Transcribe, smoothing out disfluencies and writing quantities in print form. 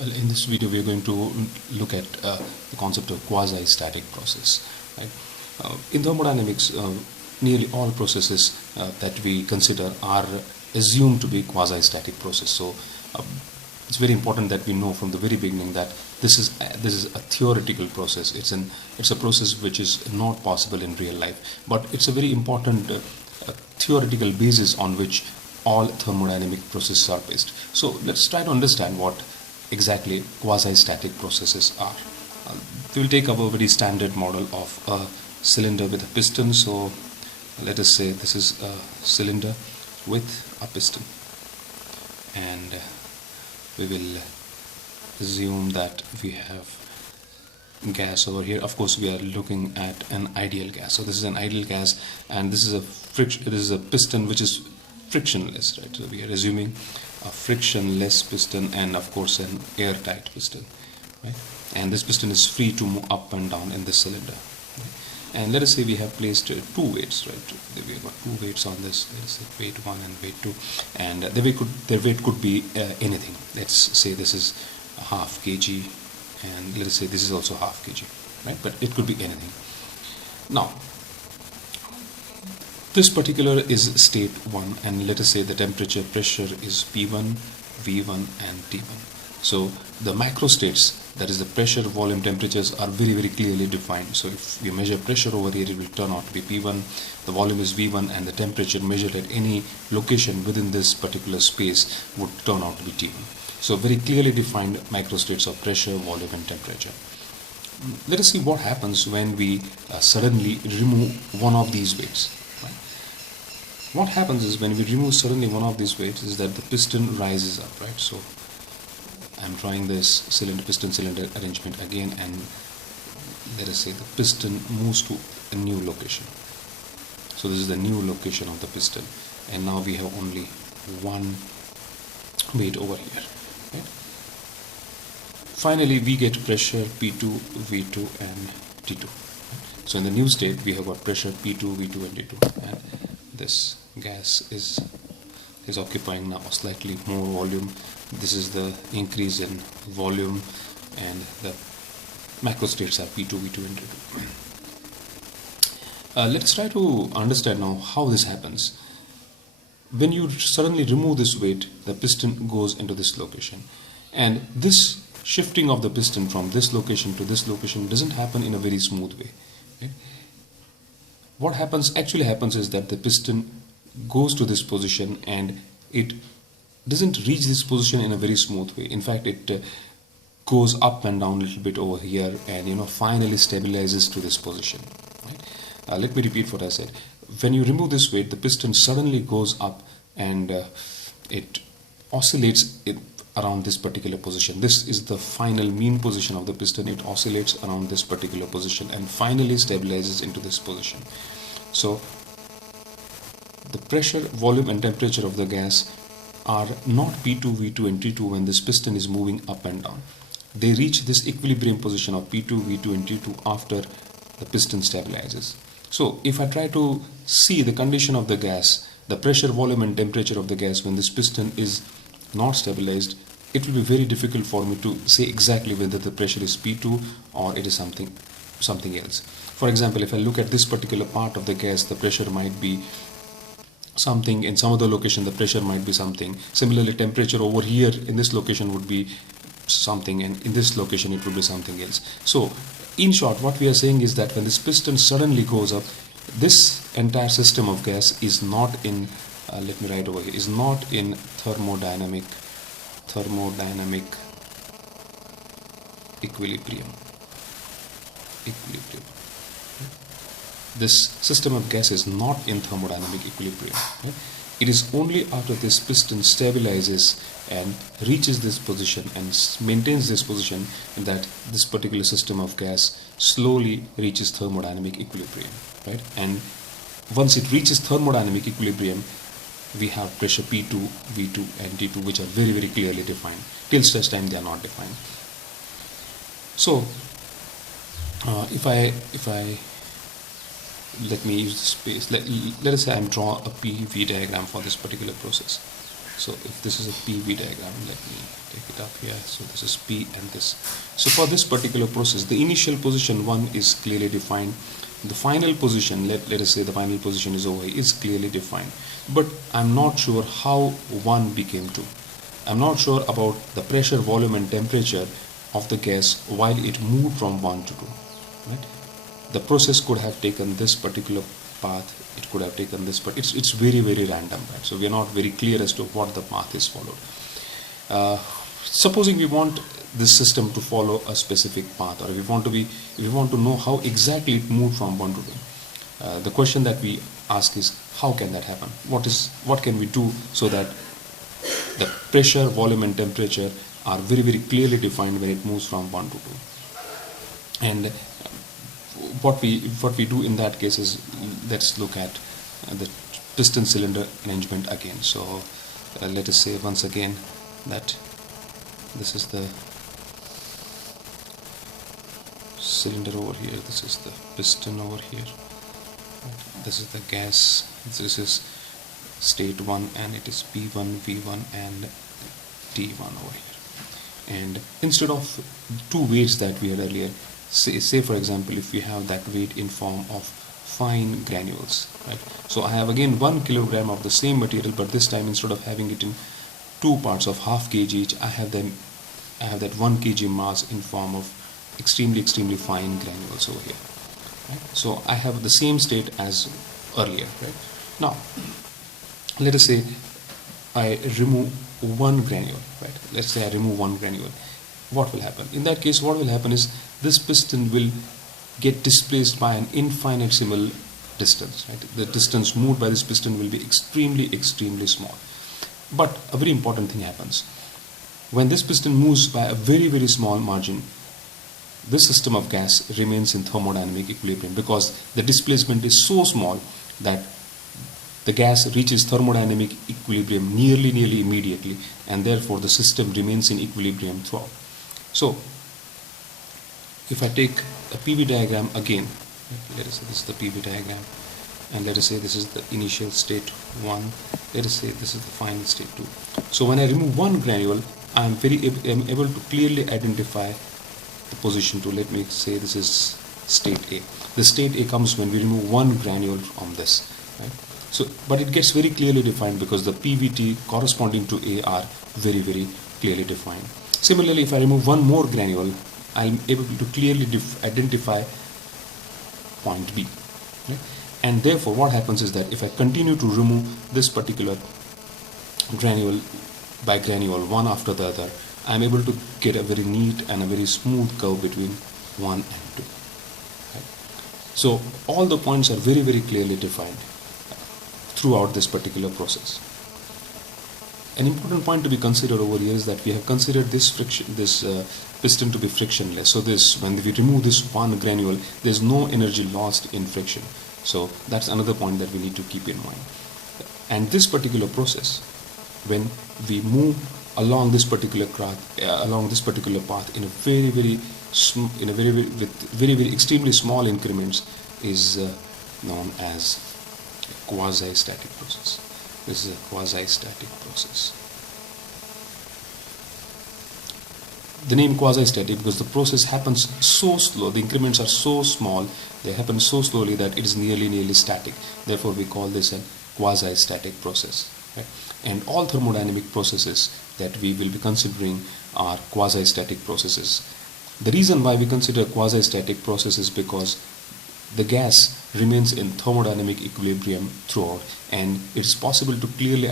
Well, in this video, we are going to look at the concept of quasi static process. Right? In thermodynamics, nearly all processes that we consider are assumed to be quasi static process. So it's very important that we know from the very beginning that this is a theoretical process. It's a process which is not possible in real life, but it's a very important theoretical basis on which all thermodynamic processes are based. So let's try to understand what exactly quasi-static processes are. We will take our very standard model of a cylinder with a piston. So let us say this is a cylinder with a piston, and we will assume that we have gas over here. Of course, we are looking at an ideal gas. So this is an ideal gas, and this is a friction. This is a piston which is frictionless, right? So we are assuming a frictionless piston, and of course an airtight piston, right? And this piston is free to move up and down in this cylinder. Right? And let us say we have placed two weights, right? We have got two weights on this. Let us say weight 1 and weight 2, and their weight could be anything. Let's say this is a half kg, and let us say this is also half kg, right? But it could be anything. Now, this particular is state 1, and let us say the temperature pressure is P1, V1 and T1. So the macro states, that is the pressure, volume, temperatures, are very clearly defined. So if we measure pressure over here, it will turn out to be P1, the volume is V1, and the temperature measured at any location within this particular space would turn out to be T1. So very clearly defined macro states of pressure, volume and temperature. Let us see what happens when we suddenly remove one of these weights. What happens is, when we remove suddenly one of these weights, is that the piston rises up, right? So I'm drawing this piston cylinder arrangement again, and let us say the piston moves to a new location. So this is the new location of the piston, and now we have only one weight over here, right? Finally, we get pressure P2, V2 and T2. So in the new state, we have got pressure P2, V2 and T2, and this gas is occupying now slightly more volume. This is the increase in volume, and the macro states are P2, V2 and T2. Let's try to understand now how this happens. When you suddenly remove this weight, the piston goes into this location, and this shifting of the piston from this location to this location doesn't happen in a very smooth way, right? What actually happens is that the piston goes to this position, and it doesn't reach this position in a very smooth way. In fact, it goes up and down a little bit over here, and finally stabilizes to this position, right? Let me repeat what I said. When you remove this weight, the piston suddenly goes up, and it oscillates around this particular position. This is the final mean position of the piston. It oscillates around this particular position and finally stabilizes into this position. So the pressure, volume and temperature of the gas are not P2, V2 and T2 when this piston is moving up and down. They reach this equilibrium position of P2, V2 and T2 after the piston stabilizes. So if I try to see the condition of the gas, the pressure, volume and temperature of the gas when this piston is not stabilized, it will be very difficult for me to say exactly whether the pressure is P2 or it is something else. For example, if I look at this particular part of the gas, the pressure might be something. In some other location, the pressure might be something. Similarly, temperature over here in this location would be something, and in this location it would be something else. So in short, what we are saying is that when this piston suddenly goes up, this entire system of gas is not in let me write over here, is not in thermodynamic equilibrium. This system of gas is not in thermodynamic equilibrium, right? It is only after this piston stabilizes and reaches this position and maintains this position that this particular system of gas slowly reaches thermodynamic equilibrium, right? And once it reaches thermodynamic equilibrium, we have pressure P2, V2 and T2, which are very clearly defined. Till such time they are not defined. So if I let me use the space. Let us say I draw a PV diagram for this particular process. So if this is a PV diagram, let me take it up here. So this is P and this. So for this particular process, the initial position 1 is clearly defined. The final position, let us say the final position is over here, is clearly defined. But I'm not sure how 1 became 2. I'm not sure about the pressure, volume and temperature of the gas while it moved from 1 to 2. Right? The process could have taken this particular path, it could have taken this, but it's very random, right? So we are not very clear as to what the path is followed. Supposing we want this system to follow a specific path, or if we want to know how exactly it moved from 1 to 2, the question that we ask is, how can that happen? What can we do so that the pressure, volume and temperature are very clearly defined when it moves from 1 to 2? And what we do in that case is, let's look at the piston cylinder arrangement again. So let us say once again that this is the cylinder over here, this is the piston over here, this is the gas, this is state 1, and it is P1, V1 and T1 over here. And instead of 2 weights that we had earlier, say for example, if we have that weight in form of fine granules, right? So I have again 1 kilogram of the same material, but this time instead of having it in 2 parts of half kg each, I have that 1 kg mass in form of extremely fine granules over here, right? So I have the same state as earlier, right? Now let us say I remove 1 granule, right? Let's say I remove 1 granule. What will happen? In that case, what will happen is this piston will get displaced by an infinitesimal distance, right? The distance moved by this piston will be extremely small. But a very important thing happens. When this piston moves by a very small margin, this system of gas remains in thermodynamic equilibrium, because the displacement is so small that the gas reaches thermodynamic equilibrium nearly immediately, and therefore the system remains in equilibrium throughout. So if I take a PV diagram again, let us say this is the PV diagram, and let us say this is the initial state 1, let us say this is the final state 2. So when I remove 1 granule, I am able to clearly identify the position 2. Let me say this is state A. The state A comes when we remove 1 granule from this, right? So, but it gets very clearly defined because the PVT corresponding to A are very clearly defined. Similarly, if I remove 1 more granule, I'm able to clearly identify point B, right? And therefore what happens is that if I continue to remove this particular granule by granule, one after the other, I'm able to get a very neat and a very smooth curve between 1 and 2, right? So all the points are very clearly defined throughout this particular process. An important point to be considered over here is that we have considered this piston to be frictionless. So when we remove this 1 granule, there is no energy lost in friction. So that's another point that we need to keep in mind. And this particular process, when we move along this particular path in a very extremely small increments, is known as a quasi-static process. This is a quasi-static process. The name quasi-static because the process happens so slow, the increments are so small, they happen so slowly that it is nearly static. Therefore we call this a quasi-static process, right? And all thermodynamic processes that we will be considering are quasi-static processes. The reason why we consider quasi-static process is because the gas remains in thermodynamic equilibrium throughout, and it is possible to clearly